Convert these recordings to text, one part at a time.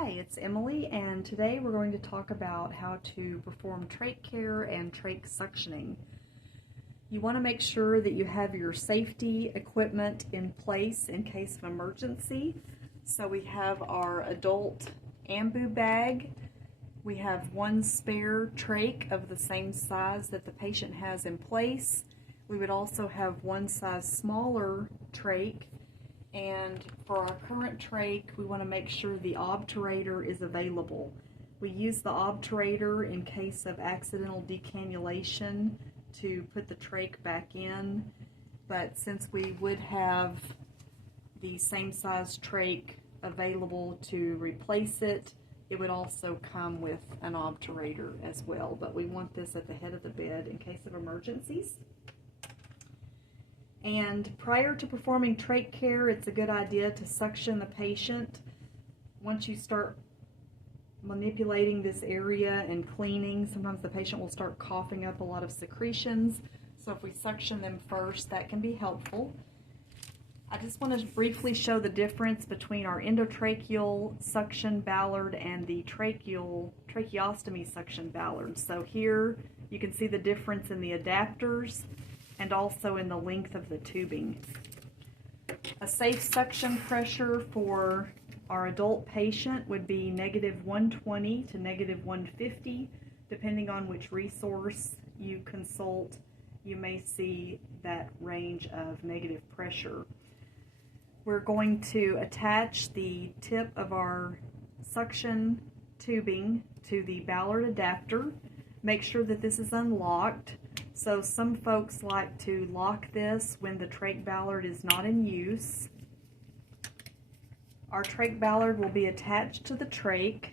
Hi, it's Emily, and today we're going to talk about how to perform trach care and trach suctioning. You want to make sure that you have your safety equipment in place in case of emergency. So we have our adult ambu bag. We have one spare trach of the same size that the patient has in place. We would also have one size smaller trach. And for our current trach, we want to make sure the obturator is available. We use the obturator in case of accidental decannulation to put the trach back in, but since we would have the same size trach available to replace it, it would also come with an obturator as well, but we want this at the head of the bed in case of emergencies. And prior to performing trach care, it's a good idea to suction the patient. Once you start manipulating this area and cleaning, sometimes the patient will start coughing up a lot of secretions. So if we suction them first, that can be helpful. I just want to briefly show the difference between our endotracheal suction ballard and the tracheostomy suction ballard. So here you can see the difference in the adapters and also in the length of the tubing. A safe suction pressure for our adult patient would be -120 to -150. Depending on which resource you consult, you may see that range of negative pressure. We're going to attach the tip of our suction tubing to the ballard adapter. Make sure that this is unlocked. So some folks like to lock this when the trach ballard is not in use. Our trach ballard will be attached to the trach,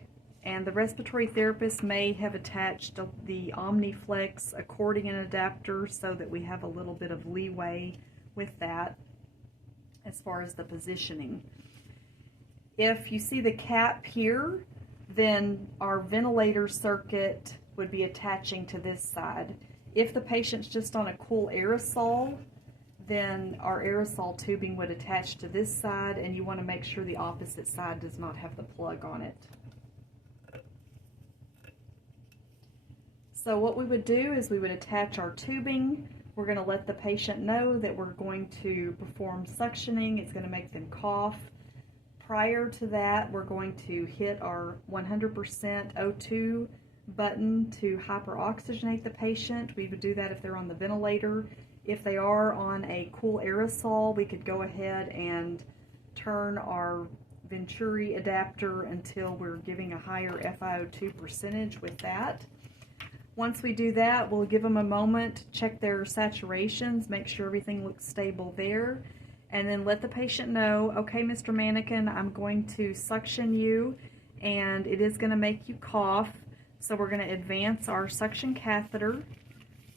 and the respiratory therapist may have attached the Omniflex accordion adapter so that we have a little bit of leeway with that as far as the positioning. If you see the cap here, then our ventilator circuit would be attaching to this side. If the patient's just on a cool aerosol, then our aerosol tubing would attach to this side, and you want to make sure the opposite side does not have the plug on it. So what we would do is we would attach our tubing. We're going to let the patient know that we're going to perform suctioning. It's going to make them cough. Prior to that, we're going to hit our 100% O2 button to hyperoxygenate the patient. We would do that if they're on the ventilator. If they are on a cool aerosol, we could go ahead and turn our Venturi adapter until we're giving a higher FiO2 percentage with that. Once we do that, we'll give them a moment, check their saturations, make sure everything looks stable there, and then let the patient know, okay, Mr. Mannequin, I'm going to suction you, and it is going to make you cough. So we're going to advance our suction catheter,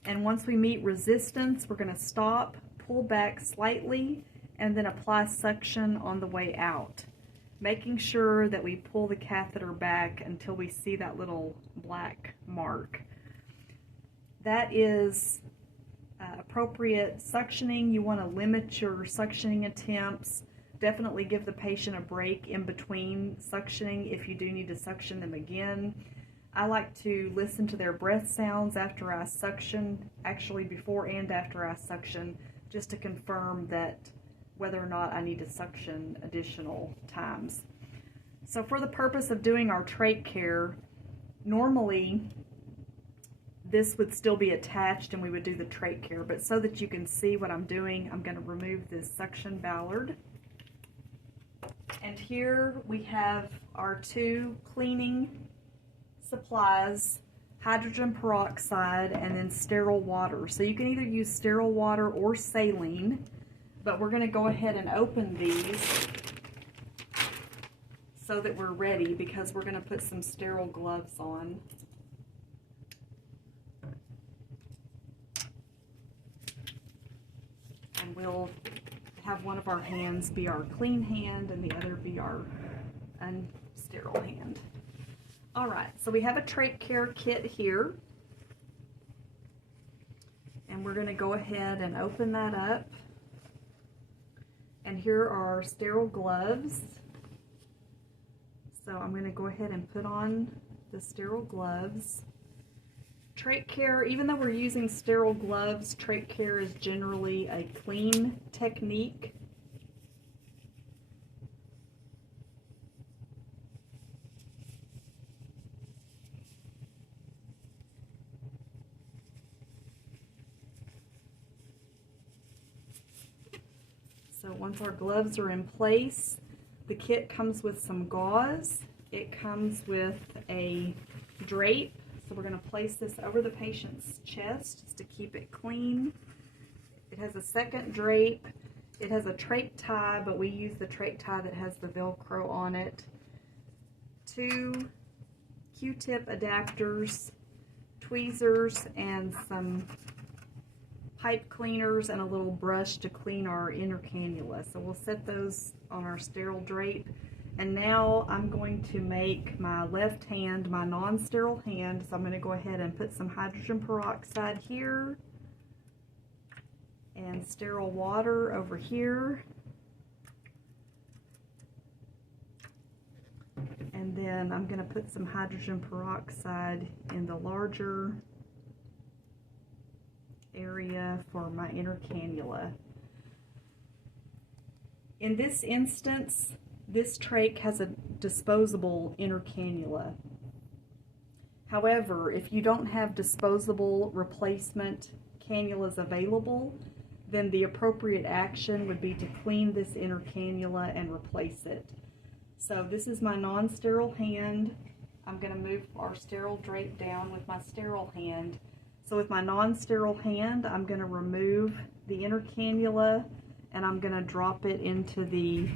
and once we meet resistance, we're going to stop, pull back slightly, and then apply suction on the way out, making sure that we pull the catheter back until we see that little black mark. That is appropriate suctioning. You want to limit your suctioning attempts. Definitely give the patient a break in between suctioning if you do need to suction them again. I like to listen to their breath sounds after I suction, actually before and after I suction, just to confirm that whether or not I need to suction additional times. So for the purpose of doing our trach care, normally this would still be attached and we would do the trach care, but so that you can see what I'm doing, I'm going to remove this suction ballard. And here we have our two cleaning supplies, hydrogen peroxide, and then sterile water. So you can either use sterile water or saline, but we're going to go ahead and open these so that we're ready, because we're going to put some sterile gloves on. And we'll have one of our hands be our clean hand and the other be our unsterile hand. Alright, so we have a trach care kit here, and we're going to go ahead and open that up. And here are sterile gloves. So I'm going to go ahead and put on the sterile gloves. Trach care, even though we're using sterile gloves, trach care is generally a clean technique. So once our gloves are in place, the kit comes with some gauze. It comes with a drape. So we're going to place this over the patient's chest just to keep it clean. It has a second drape. It has a trach tie, but we use the trach tie that has the Velcro on it. 2 Q-tip adapters, tweezers, and some pipe cleaners and a little brush to clean our inner cannula. So we'll set those on our sterile drape. And now I'm going to make my left hand my non-sterile hand. So I'm going to go ahead and put some hydrogen peroxide here and sterile water over here. And then I'm going to put some hydrogen peroxide in the larger area for my inner cannula. In this instance, this trach has a disposable inner cannula. However, if you don't have disposable replacement cannulas available, then the appropriate action would be to clean this inner cannula and replace it. So this is my non-sterile hand. I'm going to move our sterile drape down with my sterile hand. So with my non-sterile hand, I'm going to remove the inner cannula and I'm going to drop it into the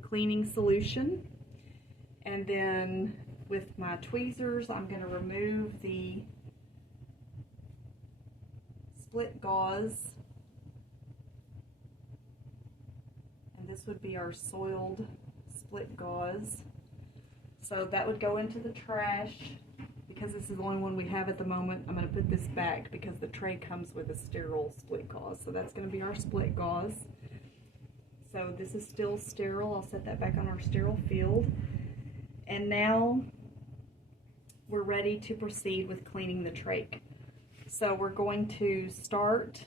cleaning solution. And then with my tweezers, I'm going to remove the split gauze. And this would be our soiled split gauze. So that would go into the trash. Because this is the only one we have at the moment, I'm going to put this back because the tray comes with a sterile split gauze. So that's going to be our split gauze. So this is still sterile. I'll set that back on our sterile field. And now we're ready to proceed with cleaning the trach. So we're going to start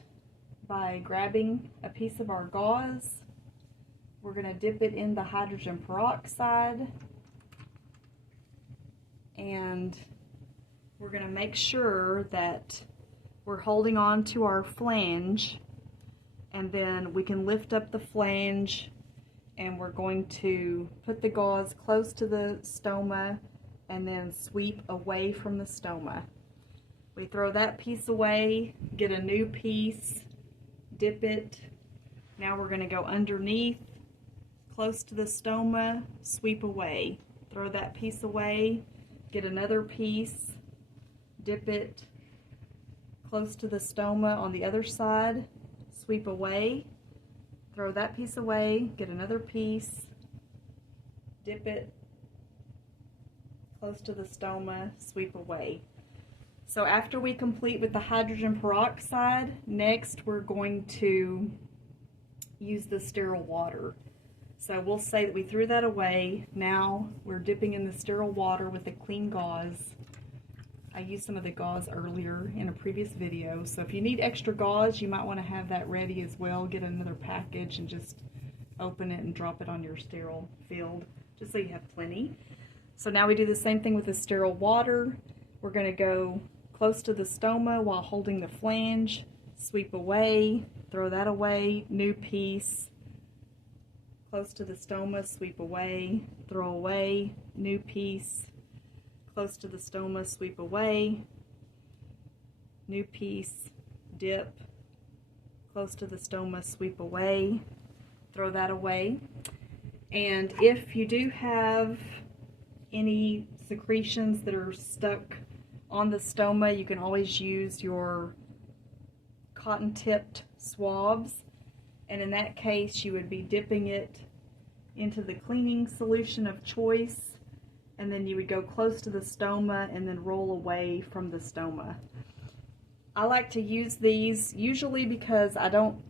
by grabbing a piece of our gauze. We're going to dip it in the hydrogen peroxide. And we're going to make sure that we're holding on to our flange, and then we can lift up the flange, and we're going to put the gauze close to the stoma and then sweep away from the stoma. We throw that piece away, get a new piece, dip it. Now we're going to go underneath, close to the stoma, sweep away. Throw that piece away, get another piece, dip it close to the stoma on the other side, sweep away, throw that piece away, get another piece, dip it close to the stoma, sweep away. So after we complete with the hydrogen peroxide, next we're going to use the sterile water. So we'll say that we threw that away. Now we're dipping in the sterile water with the clean gauze. I used some of the gauze earlier in a previous video, so if you need extra gauze, you might want to have that ready as well. Get another package and just open it and drop it on your sterile field, just so you have plenty. So now we do the same thing with the sterile water. We're going to go close to the stoma while holding the flange, sweep away, throw that away, new piece, close to the stoma, sweep away, throw away, new piece, close to the stoma, sweep away, new piece, dip, close to the stoma, sweep away, throw that away. And if you do have any secretions that are stuck on the stoma, you can always use your cotton-tipped swabs. And in that case, you would be dipping it into the cleaning solution of choice, and then you would go close to the stoma and then roll away from the stoma. I like to use these usually because I don't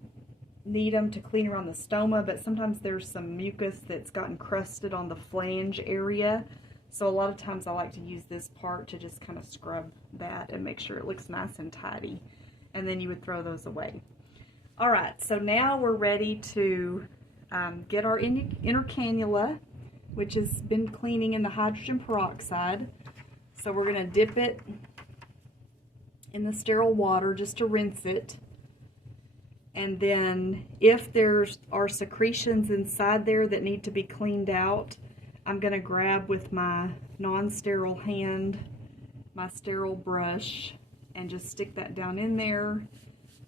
need them to clean around the stoma, but sometimes there's some mucus that's gotten crusted on the flange area. So a lot of times I like to use this part to just kind of scrub that and make sure it looks nice and tidy. And then you would throw those away. All right, so now we're ready to get our inner cannula, which has been cleaning in the hydrogen peroxide. So we're going to dip it in the sterile water just to rinse it. And then if there are secretions inside there that need to be cleaned out, I'm going to grab with my non-sterile hand my sterile brush and just stick that down in there,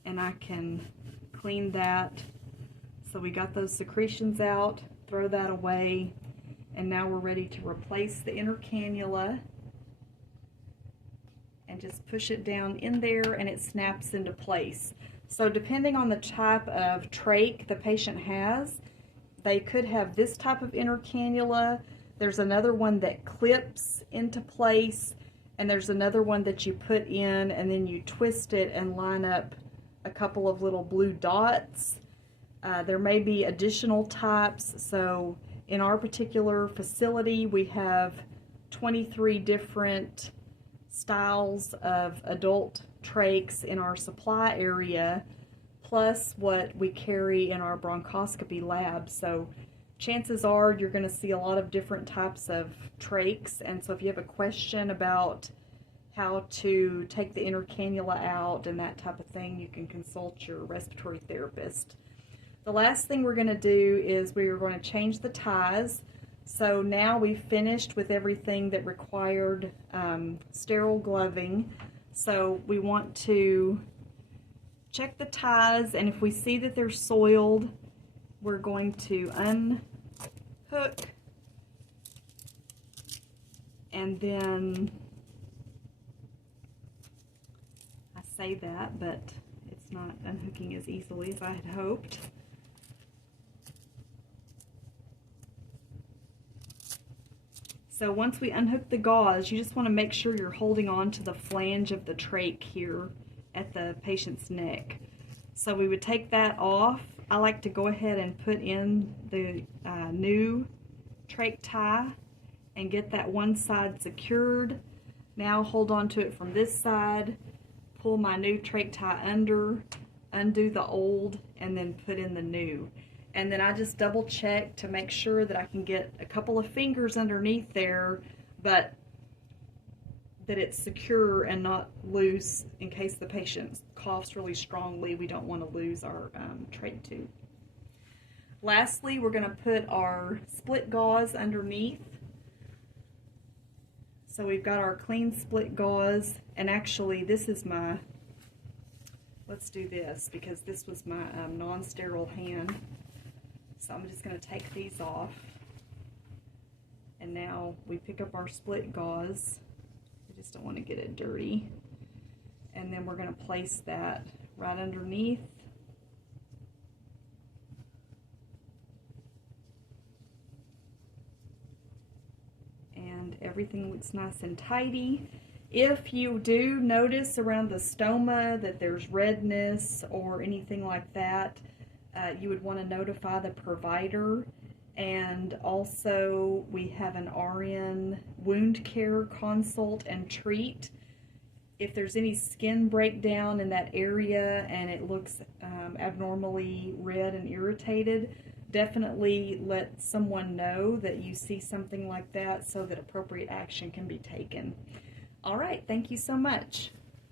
and I can clean that. So we got those secretions out, throw that away, and now we're ready to replace the inner cannula and just push it down in there and it snaps into place. So depending on the type of trach the patient has, they could have this type of inner cannula. There's another one that clips into place, and there's another one that you put in and then you twist it and line up a couple of little blue dots. There may be additional types. So in our particular facility, we have 23 different styles of adult trachs in our supply area, plus what we carry in our bronchoscopy lab. So chances are you're going to see a lot of different types of trachs, and so if you have a question about how to take the inner cannula out and that type of thing, you can consult your respiratory therapist. The last thing we're going to do is we are going to change the ties. So now we've finished with everything that required sterile gloving. So we want to check the ties, and if we see that they're soiled, we're going to unhook, and then I say that, but it's not unhooking as easily as I had hoped. So once we unhook the gauze, you just want to make sure you're holding on to the flange of the trach here at the patient's neck. So we would take that off. I like to go ahead and put in the new trach tie and get that one side secured. Now hold on to it from this side, pull my new trach tie under, undo the old, and then put in the new. And then I just double check to make sure that I can get a couple of fingers underneath there, but that it's secure and not loose in case the patient coughs really strongly. We don't want to lose our trach tube. Lastly, we're going to put our split gauze underneath. So we've got our clean split gauze, and actually this is my, let's do this because this was my non-sterile hand. So I'm just going to take these off, and now we pick up our split gauze. We just don't want to get it dirty. And then we're going to place that right underneath. And everything looks nice and tidy. If you do notice around the stoma that there's redness or anything like that, you would want to notify the provider. And also we have an RN wound care consult and treat. If there's any skin breakdown in that area and it looks abnormally red and irritated, definitely let someone know that you see something like that so that appropriate action can be taken. All right, thank you so much.